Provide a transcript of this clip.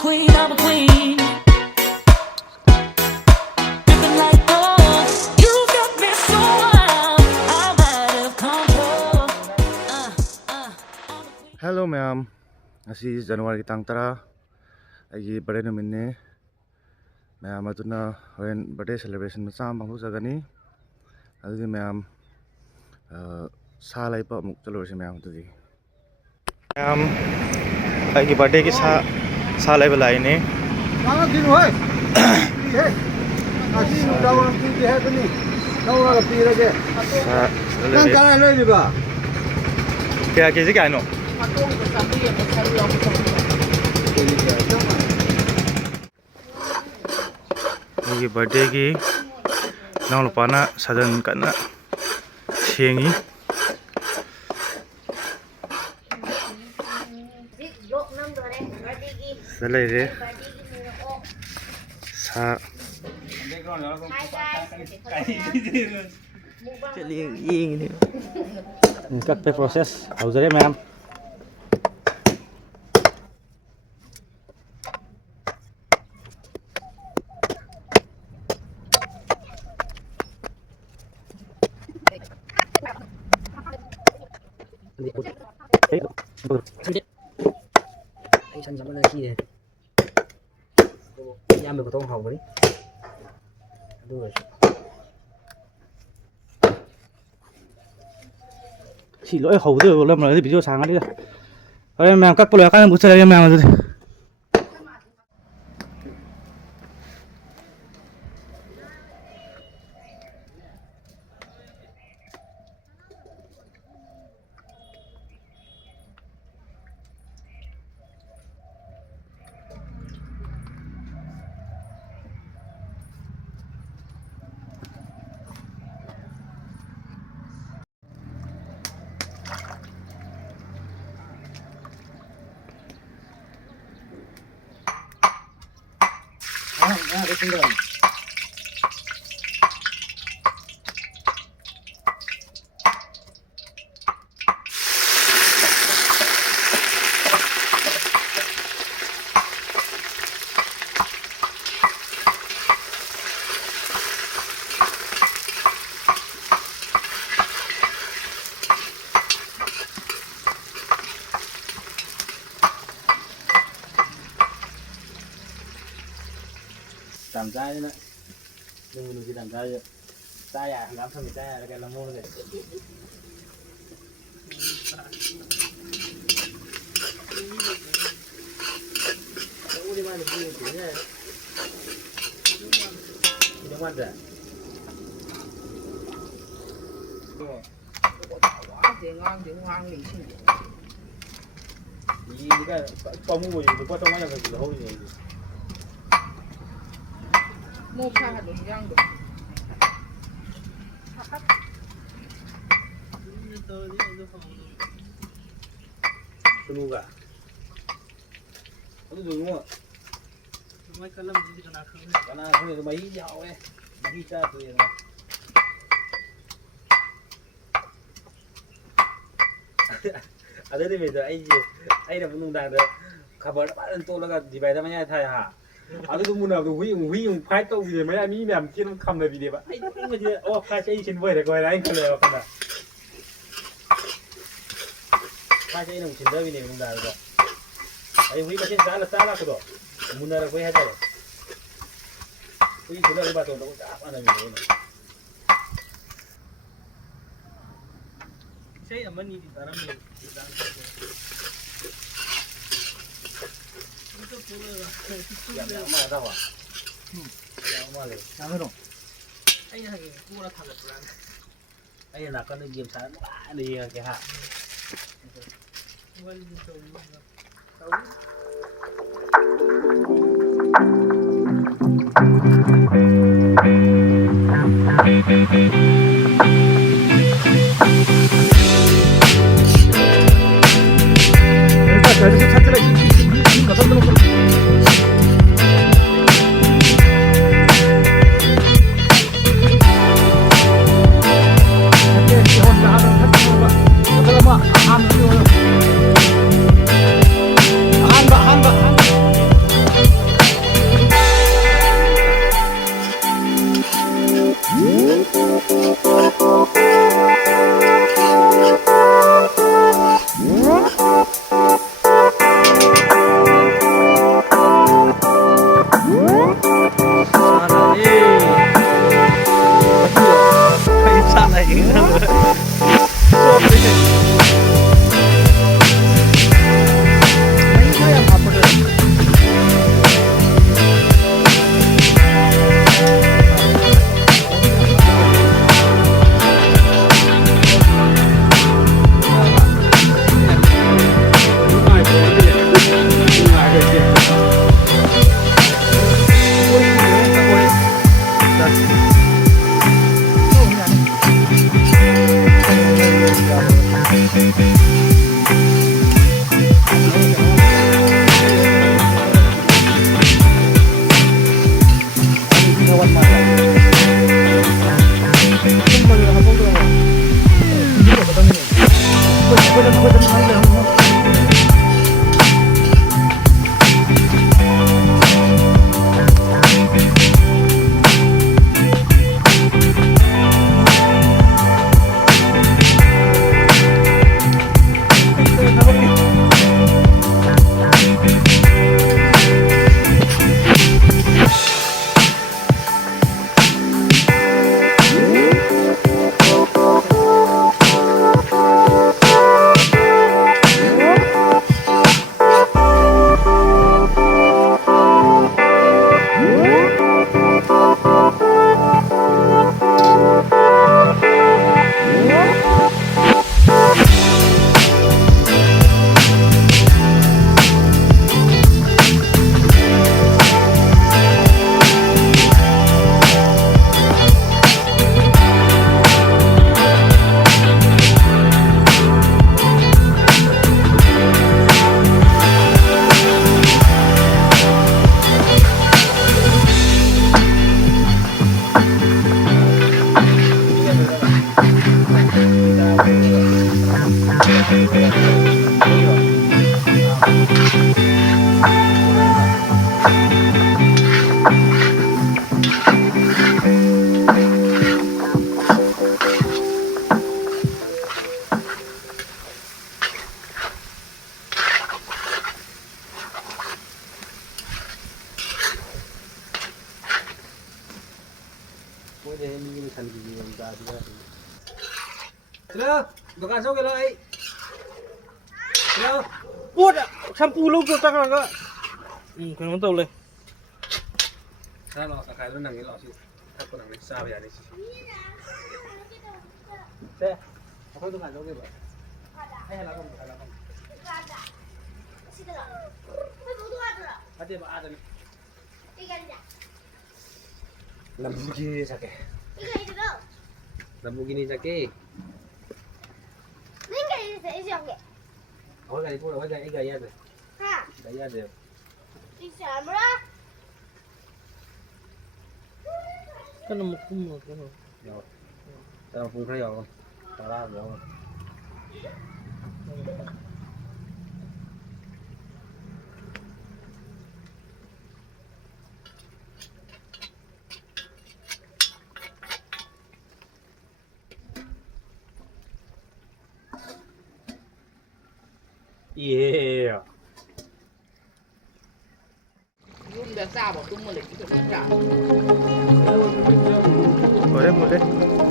queen, I'm a queen. Dripping like gold. You got me so wild. I'm out of control. Hello ma'am. Ngasi January tang tara. Aigi birthday numinne. Ma'am aduna horen birthday celebration macha am pangthokjagani. Adudi ma'am sa laipa amuk chalorse ma'am adudi. Ma'am aigi birthday ki sa laiba laine. Mama din hoy. He. Asi nu dawang ti he bani. Dawang ga pi rage. Nang kala loi ni ba. Kaya kiji ka no. Atong ko sabi ya ko sabi ang ko. Aigi birthday ki nang lupana sajan kana siengi. Selere sa các cái process hầu dưới em anh chăn chắn là chi này nhà mình có tông hồng đấy chỉ lỗi hầu từ lâm là bị vô sáng đi rồi em làm các loại các bút em làm rồi cái sinh đời làm trái đấy, đừng gì làm trái vậy, trái à, làm sao mình trái à, cái làm mua cái, đi mai được gì thế này, đừng ăn rồi, thì ngon mình xin, gì cái con mua gì, có trong máy là gì thôi gì. mua pha hạt đường được Sunu cả có được đúng không mấy cái lâm gì cái nào không cái nào không được mấy dạo ấy mấy cha tụi này à đấy thì bây giờ anh là một nông đàn rồi khबर đã bắt tôi là cái gì vậy đó mấy anh thay hả 아들도 문화도 휘용 파이터 비데 뭐야 미미함 끼는 감나 비데 봐 아이 이거 이제 파이터 신 뭐야 거야 라인 컬러야 간다 파이터 이놈 진짜 비네 문다 이거 아이 휘가 진 잘라 그도 문화를 거의 하자 휘 그거를 봐도 너무 딱 하나 비네 xây là mình đi làm gì yang mana tahu yang mana yang mana anh là cái cua là thằng là brand anh là con game sáng đi cái hạ 이제 미니 칸 기기 온다 지가. 그래. 도간 속에 러 이. 그래. Út ạ, shampoo lâu rồi chắc là cái. Cái món tàu này. Sao nó cái nó nằng cái lọ chứ. Thắp con nằng này sao bây giờ này. Thế. Thôi dogan 속에 봐. hay là không hay là không. Hadi ba adam. Lamborghini sake. Lamborghini sake. Hỏi cái cô là cái gầy ra rồi. Gầy ra rồi. Cái nó một cung một cái rồi. Rồi. Tao phun thấy rồi. Tao ra rồi. Yeah. Dùng để sao bảo tung một lịch cái đơn giản. Rồi đấy một đấy.